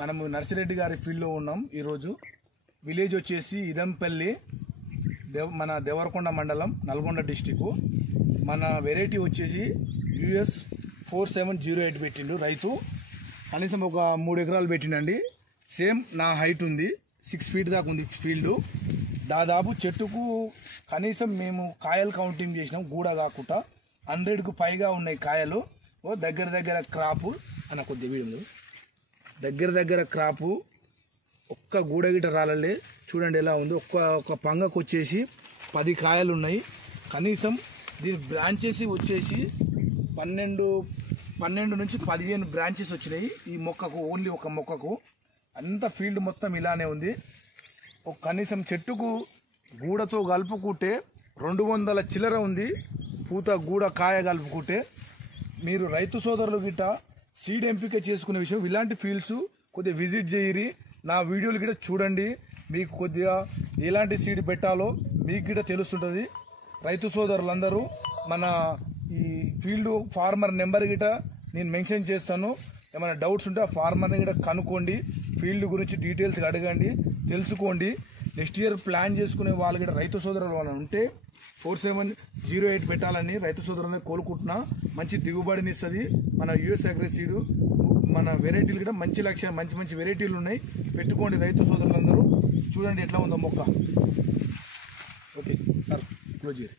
మనము నర్సిరెడ్డి గారి ఫీల్డ్లో ఉన్నాం. ఈరోజు విలేజ్ వచ్చేసి ఇదంపల్లి, మన దేవరకొండ మండలం, నల్గొండ డిస్టిక్. మన వెరైటీ వచ్చేసి US 4708 పెట్టిండు రైతు. కనీసం ఒక 3 ఎకరాలు పెట్టిండండి. సేమ్ నా హైట్ ఉంది, 6 ఫీట్ దాకా ఉంది ఫీల్డ్. దాదాపు చెట్టుకు కనీసం మేము కాయలు కౌంటింగ్ చేసినాం, గూడ కాకుండా 100కు పైగా ఉన్నాయి కాయలు. దగ్గర క్రాపు అన్న కొద్ది వీడియో దగ్గర క్రాపు ఒక్క గూడ గిట రాలలే. చూడండి ఎలా ఉంది. ఒక్క పంగకు వచ్చేసి 10 కాయలు ఉన్నాయి. కనీసం దీని బ్రాంచెస్ వచ్చేసి 12 నుంచి 15 బ్రాంచెస్ వచ్చినాయి ఈ మొక్కకు. ఓన్లీ ఒక మొక్కకు. అంత ఫీల్డ్ మొత్తం ఇలానే ఉంది. కనీసం చెట్టుకు గూడతో కలుపుకుంటే 200 చిల్లర ఉంది. పూత గూడ కాయ కలుపుకుంటే మీరు రైతు సోదరులు గిట్ట సీడ్ ఎంపిక చేసుకునే విషయం, ఇలాంటి ఫీల్డ్స్ కొద్దిగా విజిట్ చేయరి. నా వీడియోలు గిట్ట చూడండి. మీకు కొద్దిగా ఎలాంటి సీడ్ పెట్టాలో మీకు గిట్ట తెలుస్తుంటుంది. రైతు సోదరులందరూ మన ఈ ఫీల్డ్ ఫార్మర్ నెంబర్ గిట్ట నేను మెన్షన్ చేస్తాను. ఏమైనా డౌట్స్ ఉంటే ఆ ఫార్మర్ని గిట్ట కనుక్కోండి. ఫీల్డ్ గురించి డీటెయిల్స్గా అడగండి, తెలుసుకోండి. నెక్స్ట్ ఇయర్ ప్లాన్ చేసుకునే వాళ్ళు గిట్ట రైతు సోదరులు వాళ్ళని ఉంటే 4708 పెట్టాలని రైతు సోదరులందరూ కోరుకుంటున్నా. మంచి దిగుబడిని ఇస్తుంది మన US అగ్రెసీడ్. మన వెరైటీలు కూడా మంచి వెరైటీలు ఉన్నాయి. పెట్టుకోండి రైతు సోదరులందరూ. చూడండి ఎట్లా ఉందో మొక్క. ఓకే సార్, క్లోజ్ చేయండి.